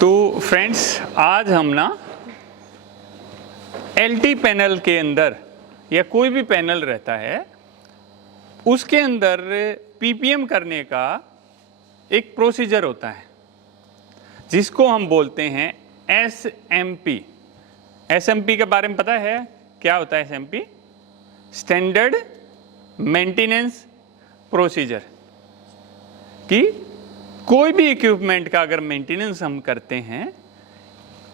तो फ्रेंड्स, आज हम ना एलटी पैनल के अंदर या कोई भी पैनल रहता है उसके अंदर पीपीएम करने का एक प्रोसीजर होता है जिसको हम बोलते हैं एसएमपी। एसएमपी के बारे में पता है क्या होता है? SMP standard maintenance procedure. कि कोई भी इक्विपमेंट का अगर मेंटेनेंस हम करते हैं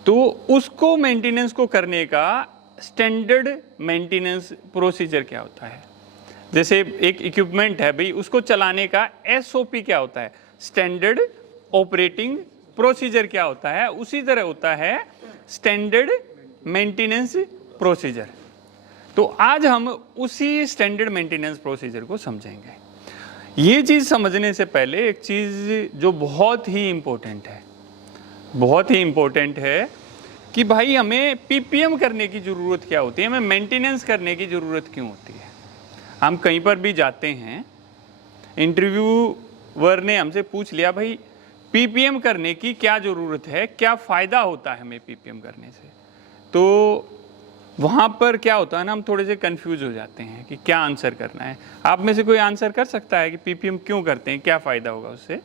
तो उसको मेंटेनेंस को करने का स्टैंडर्ड मेंटेनेंस प्रोसीजर क्या होता है। जैसे एक इक्विपमेंट है भाई, उसको चलाने का एसओपी क्या होता है, स्टैंडर्ड ऑपरेटिंग प्रोसीजर क्या होता है, उसी तरह होता है स्टैंडर्ड मेंटेनेंस प्रोसीजर। तो आज हम उसी स्टैंडर्ड मेंटेनेंस प्रोसीजर को समझेंगे। ये चीज़ समझने से पहले एक चीज़ जो बहुत ही इम्पोर्टेंट है कि भाई हमें पीपीएम करने की ज़रूरत क्या होती है, हमें मेंटेनेंस करने की ज़रूरत क्यों होती है। हम कहीं पर भी जाते हैं, इंटरव्यूअर ने हमसे पूछ लिया भाई पीपीएम करने की क्या ज़रूरत है, क्या फ़ायदा होता है हमें पीपीएम करने से, तो वहाँ पर क्या होता है ना, हम थोड़े से कंफ्यूज हो जाते हैं कि क्या आंसर करना है। आप में से कोई आंसर कर सकता है कि पीपीएम क्यों करते हैं, क्या फ़ायदा होगा उससे?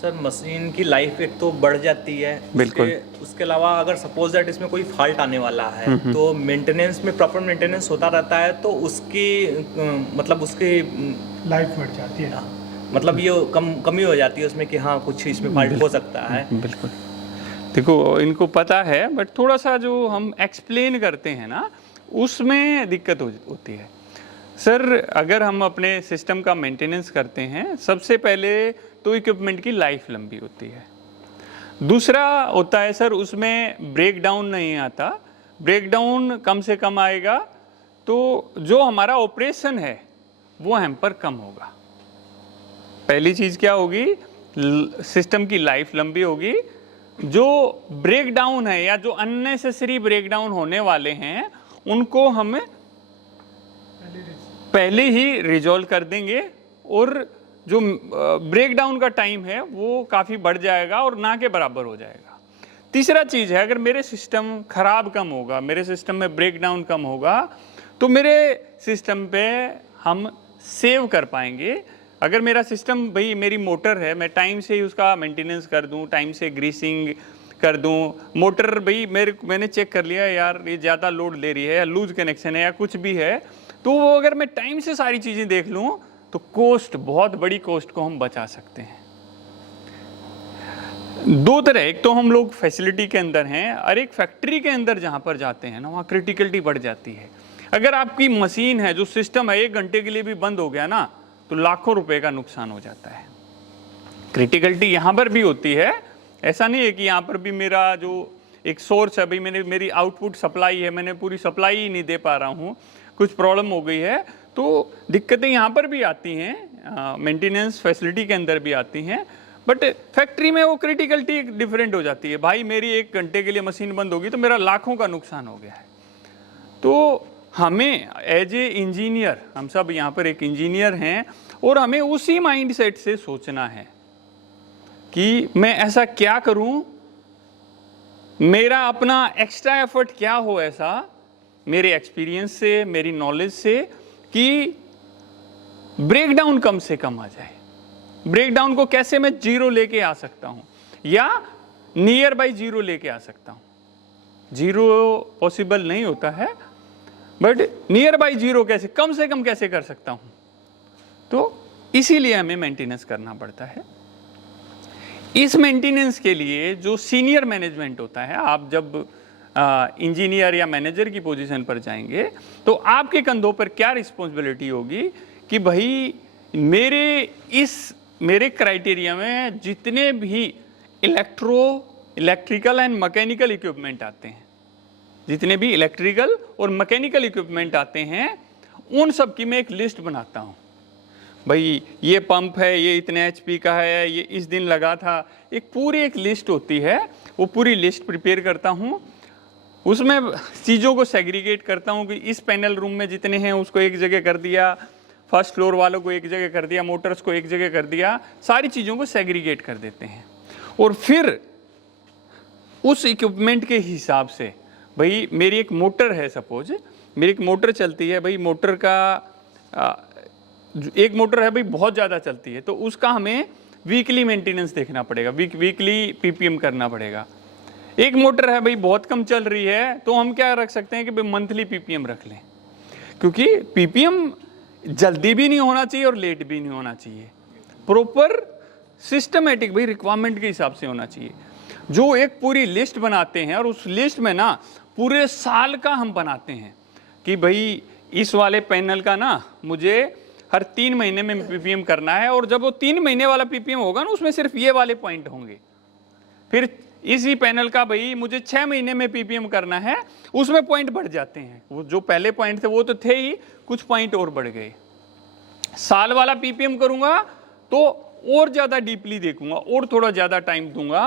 सर, मशीन की लाइफ एक तो बढ़ जाती है। बिल्कुल। उसके अलावा अगर सपोज दैट इसमें कोई फॉल्ट आने वाला है तो मेंटेनेंस में प्रॉपर मेंटेनेंस होता रहता है, तो उसकी मतलब उसकी लाइफ बढ़ जाती है। मतलब ये कमी हो जाती है उसमें कि हाँ कुछ इसमें फॉल्ट हो सकता है। बिल्कुल। देखो, इनको पता है बट थोड़ा सा जो हम एक्सप्लेन करते हैं ना उसमें दिक्कत होती है। सर, अगर हम अपने सिस्टम का मेंटेनेंस करते हैं, सबसे पहले तो इक्विपमेंट की लाइफ लंबी होती है। दूसरा होता है सर, उसमें ब्रेक डाउन नहीं आता। ब्रेक डाउन कम से कम आएगा तो जो हमारा ऑपरेशन है वो हम पर कम होगा। पहली चीज़ क्या होगी, सिस्टम की लाइफ लंबी होगी। जो ब्रेक डाउन है या जो अननेसेसरी ब्रेक डाउन होने वाले हैं उनको हम पहले ही रिजॉल्व कर देंगे और जो ब्रेक डाउन का टाइम है वो काफ़ी बढ़ जाएगा और ना के बराबर हो जाएगा। तीसरा चीज़ है, अगर मेरे सिस्टम खराब कम होगा, मेरे सिस्टम में ब्रेक डाउन कम होगा, तो मेरे सिस्टम पे हम सेव कर पाएंगे। अगर मेरा सिस्टम, भाई मेरी मोटर है, मैं टाइम से ही उसका मेंटेनेंस कर दूं, टाइम से ग्रीसिंग कर दूं, मोटर भाई मैंने चेक कर लिया यार ये ज़्यादा लोड ले रही है या लूज कनेक्शन है या कुछ भी है, तो वो अगर मैं टाइम से सारी चीज़ें देख लूं तो बहुत बड़ी कॉस्ट को हम बचा सकते हैं। दो तरह, एक तो हम लोग फैसिलिटी के अंदर हैं और एक फैक्ट्री के अंदर जहाँ पर जाते हैं ना, वहाँ क्रिटिकलिटी बढ़ जाती है। अगर आपकी मशीन है, जो सिस्टम है, 1 घंटे के लिए भी बंद हो गया ना तो लाखों रुपए का नुकसान हो जाता है। क्रिटिकलिटी यहाँ पर भी होती है, ऐसा नहीं है कि यहाँ पर भी मेरा जो एक सोर्स है, भाई मेरी आउटपुट सप्लाई है, मैंने पूरी सप्लाई ही नहीं दे पा रहा हूँ, कुछ प्रॉब्लम हो गई है, तो दिक्कतें यहाँ पर भी आती हैं, मेंटेनेंस फैसिलिटी के अंदर भी आती हैं। बट फैक्ट्री में वो क्रिटिकलिटी डिफरेंट हो जाती है। भाई मेरी 1 घंटे के लिए मशीन बंद होगी तो मेरा लाखों का नुकसान हो गया है। तो हमें एज ए इंजीनियर, हम सब यहाँ पर एक इंजीनियर हैं और हमें उसी माइंडसेट से सोचना है कि मैं ऐसा क्या करूं, मेरा अपना एक्स्ट्रा एफर्ट क्या हो ऐसा, मेरे एक्सपीरियंस से, मेरी नॉलेज से, कि ब्रेक डाउन कम से कम आ जाए। ब्रेक डाउन को कैसे मैं 0 लेके आ सकता हूं या नियर बाई 0 लेके आ सकता हूं। 0 पॉसिबल नहीं होता है बट नियर बाई 0 कैसे, कम से कम कैसे कर सकता हूं, तो इसीलिए हमें मेंटेनेंस करना पड़ता है। इस मेंटेनेंस के लिए जो सीनियर मैनेजमेंट होता है, आप जब इंजीनियर या मैनेजर की पोजीशन पर जाएंगे तो आपके कंधों पर क्या रिस्पॉन्सिबिलिटी होगी कि भाई मेरे क्राइटेरिया में जितने भी इलेक्ट्रिकल एंड मैकेनिकल इक्विपमेंट आते हैं, जितने भी इलेक्ट्रिकल और मैकेनिकल इक्विपमेंट आते हैं, उन सब की मैं एक लिस्ट बनाता हूँ। भाई ये पंप है, ये इतने HP का है, ये इस दिन लगा था, एक लिस्ट होती है, वो पूरी लिस्ट प्रिपेयर करता हूँ। उसमें चीज़ों को सेग्रीगेट करता हूँ कि इस पैनल रूम में जितने हैं उसको एक जगह कर दिया, फर्स्ट फ्लोर वालों को एक जगह कर दिया, मोटर्स को एक जगह कर दिया, सारी चीज़ों को सेग्रीगेट कर देते हैं। और फिर उस इक्विपमेंट के हिसाब से, भाई मेरी एक मोटर है, सपोज मेरी एक मोटर चलती है, भाई मोटर का एक मोटर है भाई बहुत ज़्यादा चलती है, तो उसका हमें वीकली मेंटेनेंस देखना पड़ेगा, वीकली पीपीएम करना पड़ेगा। एक मोटर है भाई बहुत कम चल रही है, तो हम क्या रख सकते हैं कि भाई मंथली पीपीएम रख लें, क्योंकि पीपीएम जल्दी भी नहीं होना चाहिए और लेट भी नहीं होना चाहिए, प्रॉपर सिस्टमेटिक भाई रिक्वायरमेंट के हिसाब से होना चाहिए। जो एक पूरी लिस्ट बनाते हैं और उस लिस्ट में ना पूरे साल का हम बनाते हैं कि भाई इस वाले पैनल का ना मुझे हर 3 महीने में पीपीएम करना है, और जब वो 3 महीने वाला पीपीएम होगा ना उसमें सिर्फ ये वाले पॉइंट होंगे। फिर इसी पैनल का भाई मुझे 6 महीने में पीपीएम करना है, उसमें पॉइंट बढ़ जाते हैं, वो जो पहले पॉइंट थे वो तो थे ही, कुछ पॉइंट और बढ़ गए। साल वाला पीपीएम करूंगा तो और ज़्यादा डीपली देखूंगा और थोड़ा ज़्यादा टाइम दूंगा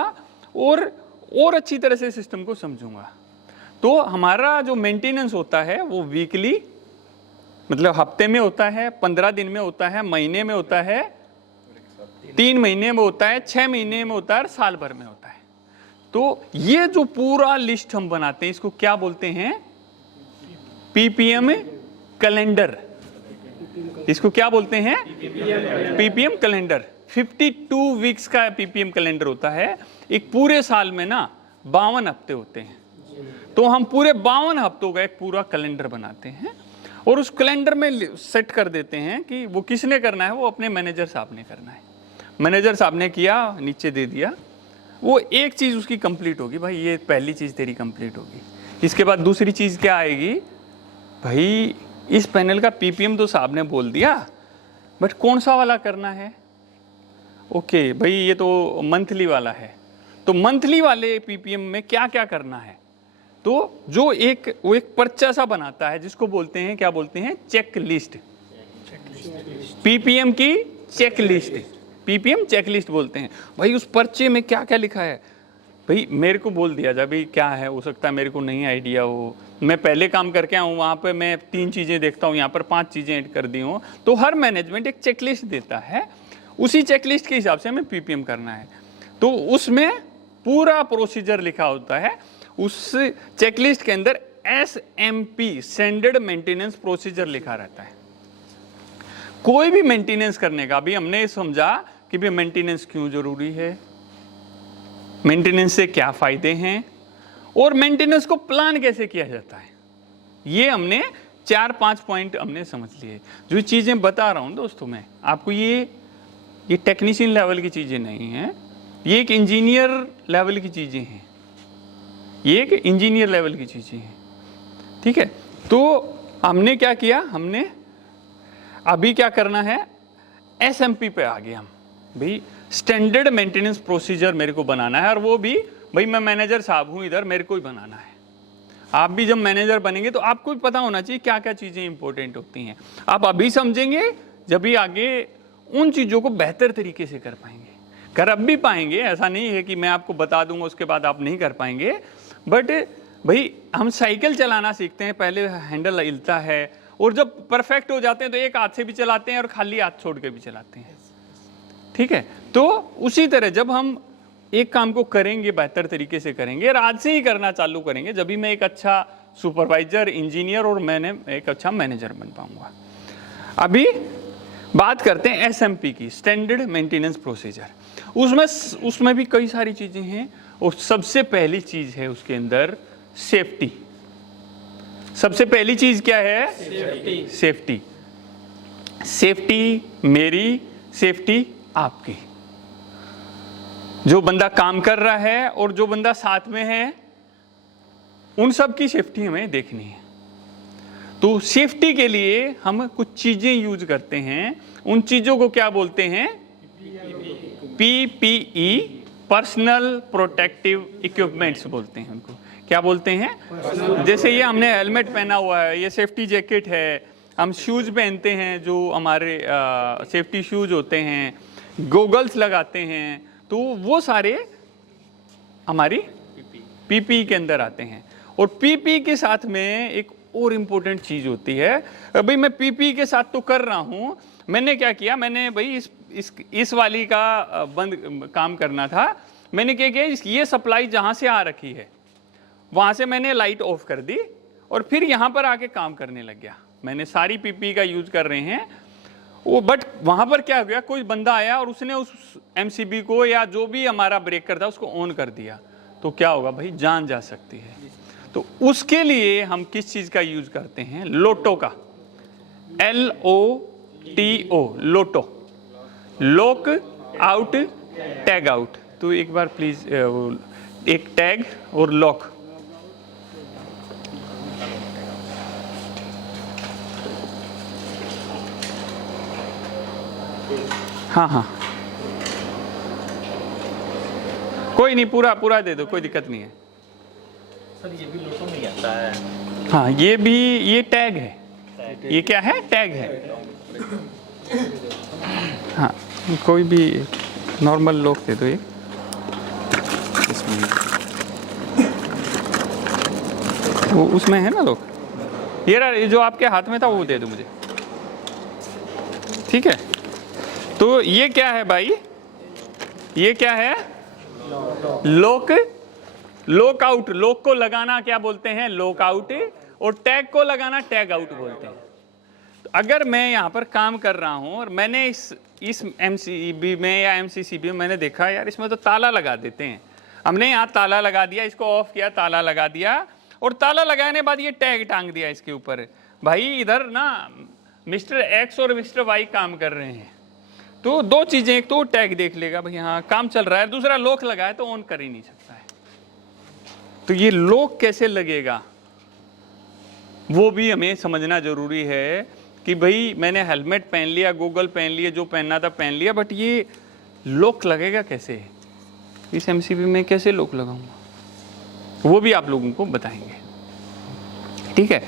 और अच्छी तरह से सिस्टम को समझूंगा। तो हमारा जो मेंटेनेंस होता है वो वीकली, मतलब हफ्ते में होता है, 15 दिन में होता है, महीने में होता है, 3 महीने में होता है, 6 महीने में होता है और साल भर में होता है। तो ये जो पूरा लिस्ट हम बनाते हैं इसको क्या बोलते हैं? Ppm calendar. इसको क्या बोलते हैं? Ppm calendar. 52 वीक्स का पीपीएम कैलेंडर होता है। एक पूरे साल में ना 52 हफ्ते होते हैं, तो हम पूरे 52 हफ्तों का एक पूरा कैलेंडर बनाते हैं और उस कैलेंडर में सेट कर देते हैं कि वो किसने करना है, वो अपने मैनेजर साहब ने करना है। मैनेजर साहब ने किया, नीचे दे दिया, वो एक चीज़ उसकी कंप्लीट होगी, भाई ये पहली चीज़ तेरी कंप्लीट होगी। इसके बाद दूसरी चीज़ क्या आएगी, भाई इस पैनल का पीपीएम तो साहब ने बोल दिया, बट कौन सा वाला करना है? ओके भाई ये तो मंथली वाला है, तो मंथली वाले पीपीएम में क्या क्या करना है? तो जो वो एक पर्चा सा बनाता है जिसको बोलते हैं, क्या बोलते हैं? Checklist. पीपीएम की checklist, PPM checklist बोलते हैं। भाई उस पर्चे में क्या क्या लिखा है, भाई मेरे को बोल दिया जाए भाई क्या है, हो सकता है मेरे को नहीं आइडिया हो, मैं पहले काम करके आऊँ, वहाँ पे मैं 3 चीज़ें देखता हूँ, यहाँ पर 5 चीज़ें ऐड कर दी हूँ। तो हर मैनेजमेंट एक चेक लिस्ट देता है, उसी चेक लिस्ट के हिसाब से हमें पीपीएम करना है। तो उसमें पूरा प्रोसीजर लिखा होता है। उस चेकलिस्ट के अंदर SMP स्टैंडर्ड मेंटेनेंस प्रोसीजर लिखा रहता है। कोई भी मेंटेनेंस करने का, भी हमने समझा कि भी मेंटेनेंस क्यों जरूरी है, मेंटेनेंस से क्या फायदे हैं और मेंटेनेंस को प्लान कैसे किया जाता है, ये हमने 4-5 पॉइंट हमने समझ लिए। जो चीजें बता रहा हूं दोस्तों मैं आपको, ये टेक्नीशियन लेवल की चीजें नहीं है, ये एक इंजीनियर लेवल की चीजें हैं, ये एक इंजीनियर लेवल की चीजें हैं, ठीक है। तो हमने क्या किया, हमने अभी क्या करना है, SMP पे आ गए हम, भाई स्टैंडर्ड मेंटेनेंस प्रोसीजर मेरे को बनाना है, और वो भी भाई मैं मैनेजर साहब हूँ इधर, मेरे को ही बनाना है। आप भी जब मैनेजर बनेंगे तो आपको भी पता होना चाहिए क्या क्या चीज़ें इंपॉर्टेंट होती हैं। आप अभी समझेंगे जब भी आगे उन चीज़ों को बेहतर तरीके से कर पाएंगे, कर अब भी पाएंगे। ऐसा नहीं है कि मैं आपको बता दूंगा उसके बाद आप नहीं कर पाएंगे, बट भाई हम साइकिल चलाना सीखते हैं, पहले हैंडल हिलता है और जब परफेक्ट हो जाते हैं तो एक हाथ से भी चलाते हैं और खाली हाथ छोड़ के भी चलाते हैं, ठीक है। तो उसी तरह जब हम एक काम को करेंगे, बेहतर तरीके से करेंगे और आज से ही करना चालू करेंगे, जब भी मैं एक अच्छा सुपरवाइजर, इंजीनियर और मैंने एक अच्छा मैनेजर बन पाऊंगा। अभी बात करते हैं SMP की, स्टैंडर्ड मेंटेनेंस प्रोसीजर। उसमें भी कई सारी चीजें हैं और सबसे पहली चीज है उसके अंदर सेफ्टी। सबसे पहली चीज क्या है? सेफ्टी। सेफ्टी मेरी, सेफ्टी आपकी। जो बंदा काम कर रहा है और जो बंदा साथ में है, उन सब की सेफ्टी हमें देखनी है। तो सेफ्टी के लिए हम कुछ चीजें यूज करते हैं, उन चीजों को क्या बोलते हैं? PPE, पर्सनल प्रोटेक्टिव इक्विपमेंट्स बोलते हैं उनको। क्या बोलते हैं? जैसे ये हमने हेलमेट पहना हुआ है, ये सेफ्टी जैकेट है, हम शूज पहनते हैं जो हमारे सेफ्टी शूज होते हैं, गोगल्स लगाते हैं, तो वो सारे हमारी PPE के अंदर आते हैं। और PPE के साथ में एक और इम्पोर्टेंट चीज होती है। भाई मैं PPE के साथ तो कर रहा हूं, मैंने क्या किया, मैंने भाई इस वाली का बंद काम करना था, मैंने क्या किया, ये सप्लाई जहाँ से आ रखी है वहाँ से मैंने लाइट ऑफ कर दी और फिर यहाँ पर आके काम करने लग गया। मैंने सारी पीपी का यूज कर रहे हैं वो, बट वहाँ पर क्या हो गया, कोई बंदा आया और उसने उस एमसीबी को या जो भी हमारा ब्रेकर था उसको ऑन कर दिया, तो क्या होगा भाई, जान जा सकती है। तो उसके लिए हम किस चीज़ का यूज करते हैं, लोटो का, LOTO, लोटो, लॉक आउट टैग आउट। तो एक बार प्लीज एक टैग और लॉक, हाँ हाँ कोई नहीं, पूरा पूरा दे दो, कोई दिक्कत नहीं है। सर ये भी लोटो में आता है। हाँ ये भी, ये टैग है, ये क्या है, टैग है। हाँ कोई भी नॉर्मल लॉक दे दो, ये वो उसमें है ना लॉक, ये जो आपके हाथ में था वो दे दो मुझे, ठीक है। तो ये क्या है भाई, ये क्या है, लॉक, लॉक आउट। लॉक को लगाना क्या बोलते हैं, लॉक आउट, और टैग को लगाना टैग आउट बोलते हैं। तो अगर मैं यहाँ पर काम कर रहा हूँ और मैंने इस एमसीबी में या एमसीसीबी में मैंने देखा यार इसमें तो ताला लगा देते हैं, हमने यहाँ ताला लगा दिया, इसको ऑफ किया, ताला लगा दिया, और ताला लगाने बाद ये टैग टांग दिया इसके ऊपर। भाई इधर ना मिस्टर एक्स और मिस्टर वाई काम कर रहे हैं, तो दो चीजें, एक तो टैग देख लेगा भाई हाँ काम चल रहा है, दूसरा लॉक लगा है तो ऑन कर ही नहीं सकता है। तो ये लॉक कैसे लगेगा वो भी हमें समझना जरूरी है कि भाई मैंने हेलमेट पहन लिया, गॉगल पहन लिए, जो पहनना था पहन लिया, बट ये लॉक लगेगा कैसे, इस एमसीबी में कैसे लॉक लगाऊंगा, वो भी आप लोगों को बताएंगे, ठीक है।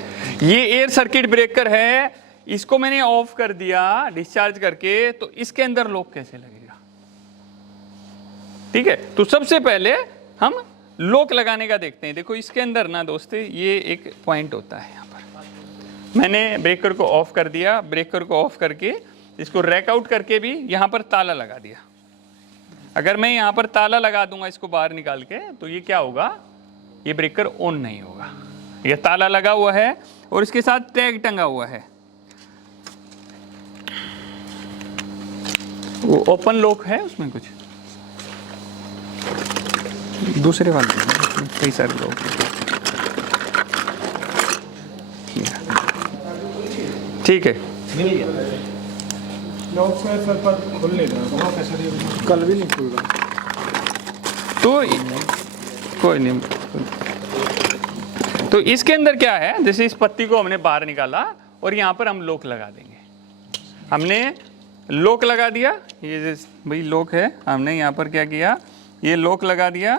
ये एयर सर्किट ब्रेकर है, इसको मैंने ऑफ कर दिया डिस्चार्ज करके, तो इसके अंदर लॉक कैसे लगेगा, ठीक है। तो सबसे पहले हम लॉक लगाने का देखते हैं। देखो इसके अंदर ना दोस्तों ये एक पॉइंट होता है, यहाँ पर मैंने ब्रेकर को ऑफ कर दिया, ब्रेकर को ऑफ करके इसको रैक आउट करके भी यहाँ पर ताला लगा दिया। अगर मैं यहाँ पर ताला लगा दूंगा इसको बाहर निकाल के, तो ये क्या होगा, ये ब्रेकर ऑन नहीं होगा। ये ताला लगा हुआ है और इसके साथ टैग टंगा हुआ है, वो ओपन लॉक है, उसमें कुछ दूसरे वाले कई सारे लॉक, ठीक है। लॉक से सर पर खोल लेगा, वहाँ कैसे कल भी नहीं खुल रहा, तो कोई नहीं। तो इसके अंदर क्या है, जैसे इस पत्ती को हमने बाहर निकाला और यहाँ पर हम लॉक लगा देंगे। हमने लॉक लगा दिया, ये भाई लॉक है, हमने यहाँ पर क्या किया, ये लॉक लगा दिया,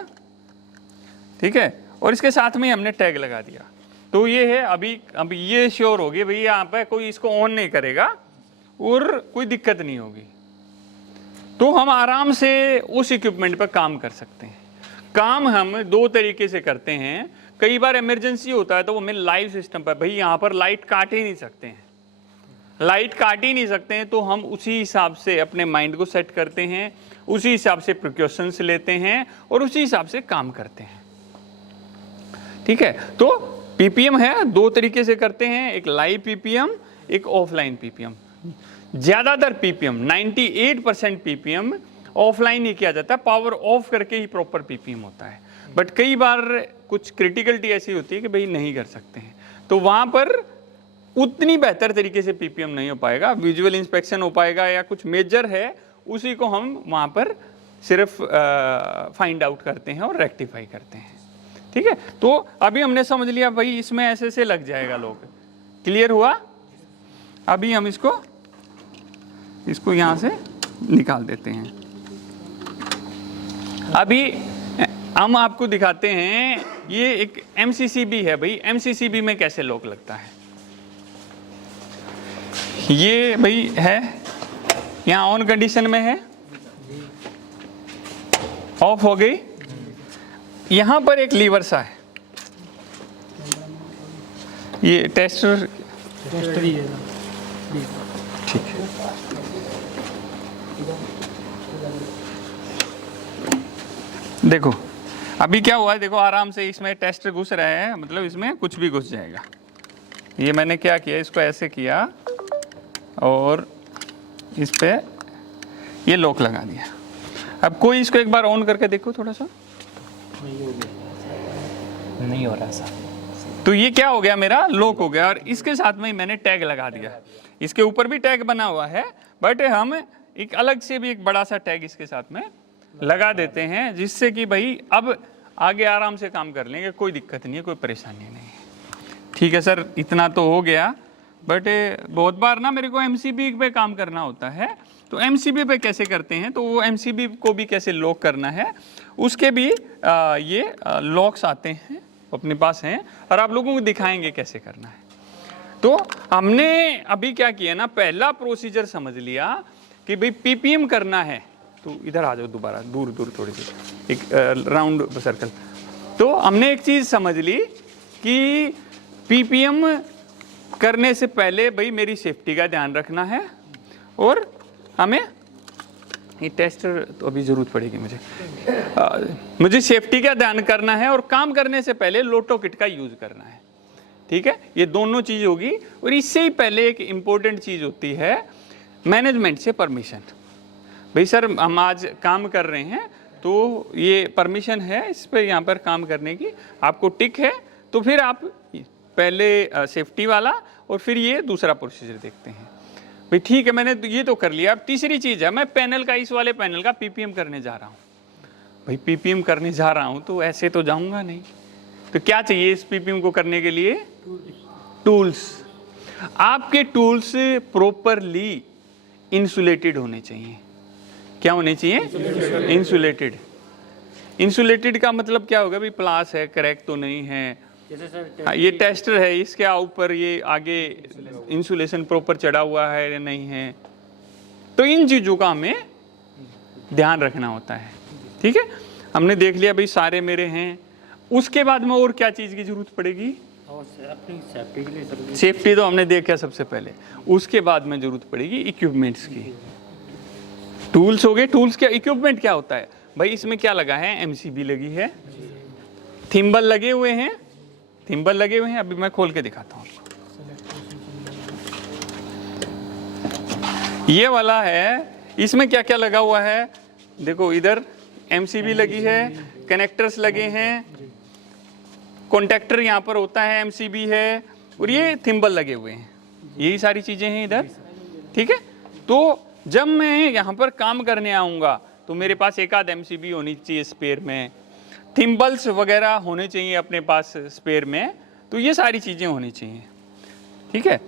ठीक है, और इसके साथ में हमने टैग लगा दिया। तो ये है, अभी ये श्योर होगी भाई यहाँ पे कोई इसको ऑन नहीं करेगा और कोई दिक्कत नहीं होगी, तो हम आराम से उस इक्विपमेंट पर काम कर सकते हैं। काम हम दो तरीके से करते हैं, कई बार इमरजेंसी होता है तो वो हमें लाइव सिस्टम पर, भाई यहाँ पर लाइट काट ही नहीं सकते हैं, लाइट काट ही नहीं सकते हैं, तो हम उसी हिसाब से अपने माइंड को सेट करते हैं, उसी हिसाब से प्रिकॉशंस लेते हैं और उसी हिसाब से काम करते हैं, ठीक है। तो पीपीएम है, दो तरीके से करते हैं, एक लाइव पीपीएम, एक ऑफलाइन पीपीएम। ज्यादातर पीपीएम 98% पीपीएम ऑफलाइन ही किया जाता है, पावर ऑफ करके ही प्रॉपर पीपीएम होता है। बट कई बार कुछ क्रिटिकलिटी ऐसी होती है कि भाई नहीं कर सकते हैं, तो वहां पर उतनी बेहतर तरीके से पीपीएम नहीं हो पाएगा, विजुअल इंस्पेक्शन हो पाएगा या कुछ मेजर है उसी को हम वहां पर सिर्फ फाइंड आउट करते हैं और रेक्टिफाई करते हैं, ठीक है। तो अभी हमने समझ लिया भाई इसमें ऐसे से लग जाएगा लोग, क्लियर हुआ। अभी हम इसको यहां से निकाल देते हैं। अभी हम आपको दिखाते हैं, ये एक एमसीसीबी है भाई, एमसीसीबी में कैसे लॉक लगता है। ये भाई है, यहाँ ऑन कंडीशन में है, ऑफ हो गई, यहां पर एक लीवर सा है, ये टेस्टर ही है, ठीक है। देखो अभी क्या हुआ है, देखो आराम से इसमें टेस्टर घुस रहा है, मतलब इसमें कुछ भी घुस जाएगा। ये मैंने क्या किया, इसको ऐसे किया और इस पे ये लॉक लगा दिया। अब कोई इसको एक बार ऑन करके देखो थोड़ा सा। नहीं हो रहा सर। तो ये क्या हो गया, मेरा लॉक हो गया। और इसके साथ में ही मैंने टैग लगा दिया। इसके ऊपर भी टैग बना हुआ है, बट हम एक अलग से भी एक बड़ा सा टैग इसके साथ में लगा देते हैं, जिससे कि भाई अब आगे आराम से काम कर लेंगे, कोई दिक्कत नहीं है, कोई परेशानी नहीं है। ठीक है सर, इतना तो हो गया। बट बहुत बार ना मेरे को एमसीबी पे काम करना होता है, तो एमसीबी पे कैसे करते हैं, तो वो एमसीबी को भी कैसे लॉक करना है, उसके भी ये लॉक्स आते हैं, अपने पास हैं, और आप लोगों को दिखाएंगे कैसे करना है। तो हमने अभी क्या किया ना, पहला प्रोसीजर समझ लिया कि भाई पीपीएम करना है। तो इधर आ जाओ दोबारा, दूर दूर थोड़ी सी, एक राउंड सर्कल। तो हमने एक चीज़ समझ ली कि पीपीएम करने से पहले भाई मेरी सेफ्टी का ध्यान रखना है, और हमें ये टेस्टर तो अभी ज़रूरत पड़ेगी मुझे सेफ्टी का ध्यान करना है, और काम करने से पहले लोटो किट का यूज़ करना है। ठीक है, ये दोनों चीज़ होगी। और इससे ही पहले एक इम्पोर्टेंट चीज़ होती है मैनेजमेंट से परमिशन। भाई सर हम आज काम कर रहे हैं, तो ये परमिशन है इस पर, यहाँ पर काम करने की आपको टिक है, तो फिर आप पहले सेफ्टी वाला और फिर ये दूसरा प्रोसीजर देखते हैं। भाई ठीक है, मैंने ये तो कर लिया। अब तीसरी चीज़ है, मैं पैनल का, इस वाले पैनल का पीपीएम करने जा रहा हूँ। भाई पीपीएम करने जा रहा हूँ तो ऐसे तो जाऊँगा नहीं, तो क्या चाहिए इस पीपीएम को करने के लिए? टूल्स। आपके टूल्स प्रॉपरली इंसुलेटेड होने चाहिए। क्या होने चाहिए? इंसुलेटेड। इंसुलेटेड का मतलब क्या होगा? भाई प्लास है, क्रैक तो नहीं है। ये टेस्टर है, इसके ऊपर ये आगे इंसुलेशन प्रॉपर चढ़ा हुआ है या नहीं है, तो इन चीज़ों का हमें ध्यान रखना होता है। ठीक है, हमने देख लिया भाई सारे मेरे हैं। उसके बाद में और क्या चीज़ की जरूरत पड़ेगी? सेफ्टी तो हमने देखा सबसे पहले। उसके बाद में जरूरत पड़ेगी इक्विपमेंट्स की। टूल्स हो गए। टूल्स क्या, इक्विपमेंट क्या होता है भाई? इसमें क्या लगा है? एमसीबी लगी है, थिम्बल लगे हुए हैं, थिम्बल लगे हुए हैं। अभी मैं खोल के दिखाता हूँ। ये वाला है, इसमें क्या क्या लगा हुआ है देखो। इधर एमसीबी लगी है, कनेक्टर्स लगे हैं, कॉन्टैक्टर यहाँ पर होता है, एमसीबी है, और ये थिम्बल लगे हुए हैं। यही सारी चीजें हैं इधर। ठीक है, तो जब मैं यहाँ पर काम करने आऊँगा तो मेरे पास एक आध एमसीबी होनी चाहिए स्पेयर में, थिम्बल्स वगैरह होने चाहिए अपने पास स्पेयर में, तो ये सारी चीज़ें होनी चाहिए। ठीक है,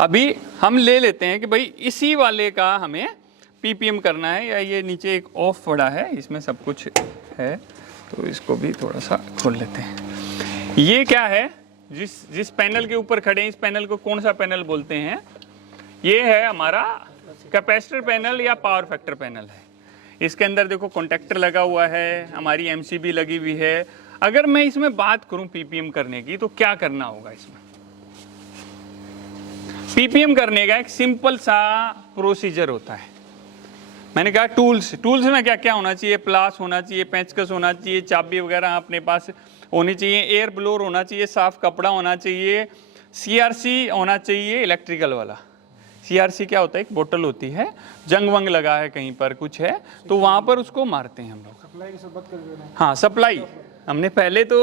अभी हम ले लेते हैं कि भाई इसी वाले का हमें पीपीएम करना है, या ये नीचे एक ऑफ पड़ा है, इसमें सब कुछ है, तो इसको भी थोड़ा सा खोल लेते हैं। ये क्या है? जिस पैनल के ऊपर खड़े हैं, इस पैनल को कौन सा पैनल बोलते हैं? ये है हमारा कैपेसिटर पैनल या पावर फैक्टर पैनल है। इसके अंदर देखो कॉन्टैक्टर लगा हुआ है, हमारी एमसीबी लगी हुई है। अगर मैं इसमें बात करूं पीपीएम करने की, तो क्या करना होगा इसमें? पीपीएम करने का एक सिंपल सा प्रोसीजर होता है। मैंने कहा टूल्स। टूल्स में क्या क्या होना चाहिए? प्लास होना चाहिए, पेंचकस होना चाहिए, चाबी वगैरह अपने पास होनी चाहिए, एयर ब्लोअर होना चाहिए, साफ कपड़ा होना चाहिए, सीआरसी होना चाहिए, इलेक्ट्रिकल वाला। सीआरसी क्या होता है? एक बोतल होती है, जंग वंग लगा है कहीं पर, कुछ है तो वहां पर उसको मारते हैं हम लोग। सप्लाई की सब बात कर रहे हैं। हाँ, सप्लाई। हमने पहले तो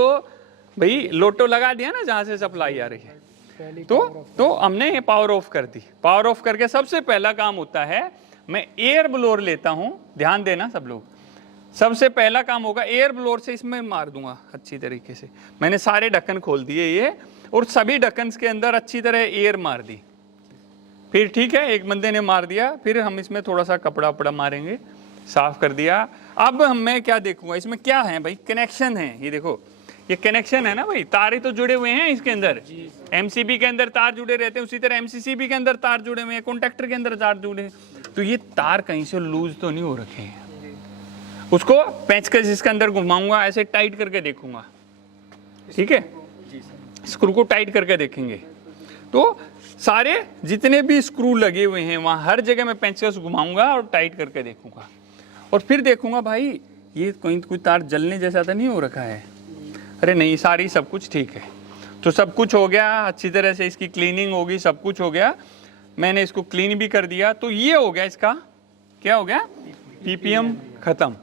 भाई लोटो लगा दिया ना जहां से सप्लाई आ रही है, तो हमने पावर ऑफ कर दी। पावर ऑफ करके सबसे पहला काम होता है, मैं एयर ब्लोअर लेता हूं। ध्यान देना सब लोग, सबसे पहला काम होगा एयर ब्लोअर से इसमें मार दूंगा अच्छी तरीके से। मैंने सारे ढक्कन खोल दिए ये, और सभी ढक्कन के अंदर अच्छी तरह एयर मार दी। फिर ठीक है, एक बंदे ने मार दिया, फिर हम इसमें थोड़ा सा कपड़ा वपड़ा मारेंगे, साफ कर दिया। अब मैं क्या देखूंगा इसमें क्या है भाई? कनेक्शन है। ये देखो, ये कनेक्शन है ना भाई, तारे तो जुड़े हुए हैं इसके अंदर। एमसीबी के अंदर तार जुड़े रहते हैं, उसी तरह एमसीसीबी के अंदर तार जुड़े हुए हैं, कॉन्टैक्टर के अंदर तार जुड़े हैं। तो ये तार कहीं से लूज तो नहीं हो रखे हैं। उसको पेंचकस इसके अंदर घुमाऊंगा, ऐसे टाइट करके देखूंगा। ठीक है, स्क्रू को टाइट करके देखेंगे तो सारे जितने भी स्क्रू लगे हुए हैं वहां हर जगह मैं पेंचकस घुमाऊंगा और टाइट करके देखूंगा। और फिर देखूंगा भाई ये कोई तार जलने जैसा तो नहीं हो रखा है? अरे नहीं, सारी सब कुछ ठीक है। तो सब कुछ हो गया, अच्छी तरह से इसकी क्लीनिंग होगी, सब कुछ हो गया। मैंने इसको क्लीन भी कर दिया, तो ये हो गया इसका, क्या हो गया, पीपीएम खत्म।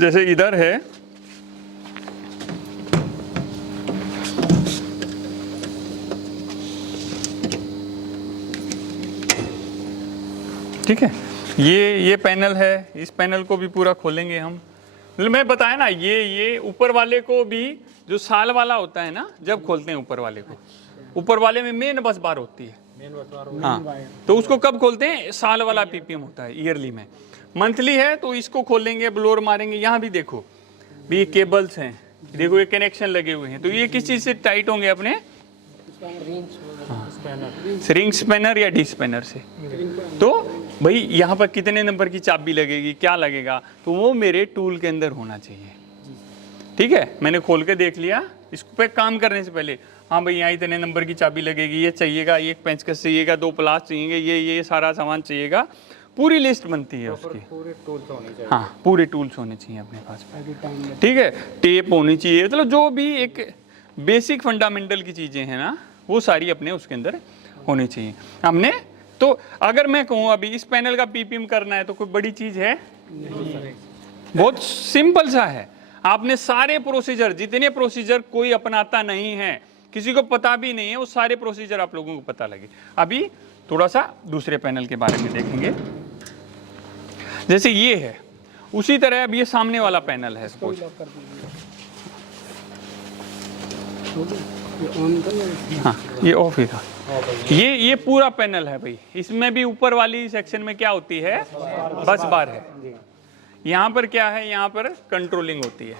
जैसे इधर है, ठीक है, ये पैनल है, इस पैनल को भी पूरा खोलेंगे हम। मतलब मैं बताया ना, ये ऊपर वाले को भी, जो साल वाला होता है ना, जब खोलते हैं ऊपर वाले को, ऊपर वाले में मेन बस बार होती है, हाँ, तो उसको कब खोलते हैं? साल वाला पीपीएम होता है, ईयरली में। मंथली है तो इसको खोलेंगे, ब्लोर मारेंगे। यहाँ भी देखो, भी केबल्स हैं, देखो ये कनेक्शन लगे हुए हैं, तो ये किस चीज से टाइट होंगे अपने? रिंग स्पैनर या डी स्पैनर से। तो भाई यहाँ पर कितने नंबर की चाबी लगेगी, क्या लगेगा, तो वो मेरे टूल के अंदर होना चाहिए। ठीक है, मैंने खोल के देख लिया, इसको पे काम करने से पहले, हाँ भाई यहाँ इतने नंबर की चाबी लगेगी, ये चाहिएगा, ये पेंचकस चाहिएगा, 2 प्लास चाहिए, ये सारा सामान चाहिएगा, पूरी लिस्ट बनती है उसकी। पूरे टूल्स होने चाहिए। हाँ, पूरे टूल्स होने चाहिए अपने पास, ठीक है, टेप होनी चाहिए, मतलब जो भी एक बेसिक फंडामेंटल की चीज़ें हैं ना, वो सारी अपने उसके अंदर होनी चाहिए। हमने तो अगर मैं कहूँ अभी इस पैनल का पीपीएम करना है तो कोई बड़ी चीज़ है? बहुत सिंपल सा है। आपने सारे प्रोसीजर, जितने प्रोसीजर कोई अपनाता नहीं है, किसी को पता भी नहीं है, वो सारे प्रोसीजर आप लोगों को पता लगे। अभी थोड़ा सा दूसरे पैनल के बारे में देखेंगे। जैसे ये है, उसी तरह अब ये सामने वाला पैनल है, सपोज, हाँ ये ऑफ ही था। ये पूरा पैनल है भाई, इसमें भी ऊपर वाली सेक्शन में क्या होती है? बस बार है। यहाँ पर क्या है? यहाँ पर कंट्रोलिंग होती है।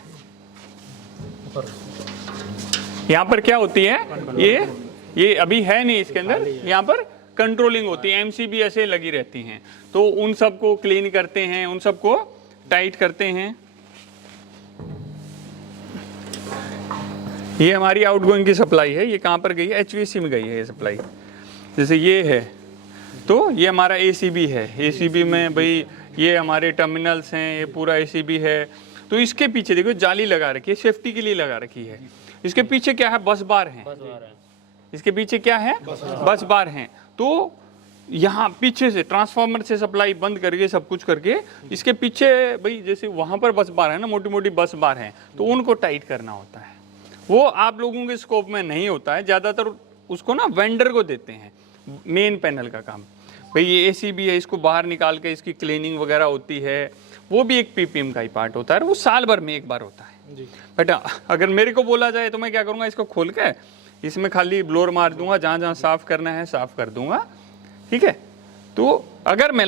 यहाँ पर क्या होती है? ये अभी है नहीं इसके अंदर, यहाँ पर कंट्रोलिंग होती है, एमसीबी ऐसे लगी रहती हैं, तो उन सबको क्लीन करते हैं, उन सबको टाइट करते हैं। ये हमारी आउटगोइंग की सप्लाई है, ये कहाँ पर गई है? एचवीसी में गई है ये सप्लाई। जैसे ये है, तो ये हमारा एसीबी है, एसीबी में भाई ये हमारे टर्मिनल्स हैं, ये पूरा एसीबी है। तो इसके पीछे देखो जाली लगा रखी है, सेफ्टी के लिए लगा रखी है। इसके पीछे क्या है? बस बार है। इसके पीछे क्या है? बस बार हैं। तो यहाँ पीछे से ट्रांसफार्मर से सप्लाई बंद करके, सब कुछ करके, इसके पीछे भाई जैसे वहाँ पर बस बार है ना, मोटी मोटी बस बार हैं, तो उनको टाइट करना होता है। वो आप लोगों के स्कोप में नहीं होता है, ज़्यादातर उसको ना वेंडर को देते हैं, मेन पैनल का काम। भाई ये एसीबी है, इसको बाहर निकाल के इसकी क्लीनिंग वगैरह होती है, वो भी एक पीपीएम का ही पार्ट होता है, वो साल भर में एक बार होता है। बट अगर मेरे को बोला जाए तो मैं क्या करूँगा? इसको खोल के इसमें खाली ब्लोर मार दूंगा, जहाँ जहाँ साफ़ करना है साफ़ कर दूंगा, ठीक है। तो अगर मैं